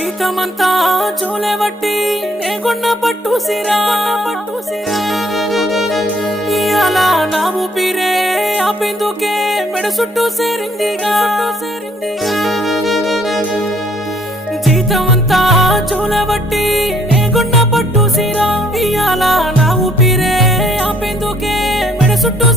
జీతమంతా చూలేబట్టి నేకొన్న పట్టు సిరా ఇయాల నా ఊపిరే ఆపేందుకే మెడ చుట్టూ సేరిందిగా జీతమంతా చూలేబట్టి నేకొన్న పట్టు సిరా ఇయాల నా ఊపిరే ఆపేందుకే మెడ చుట్టూ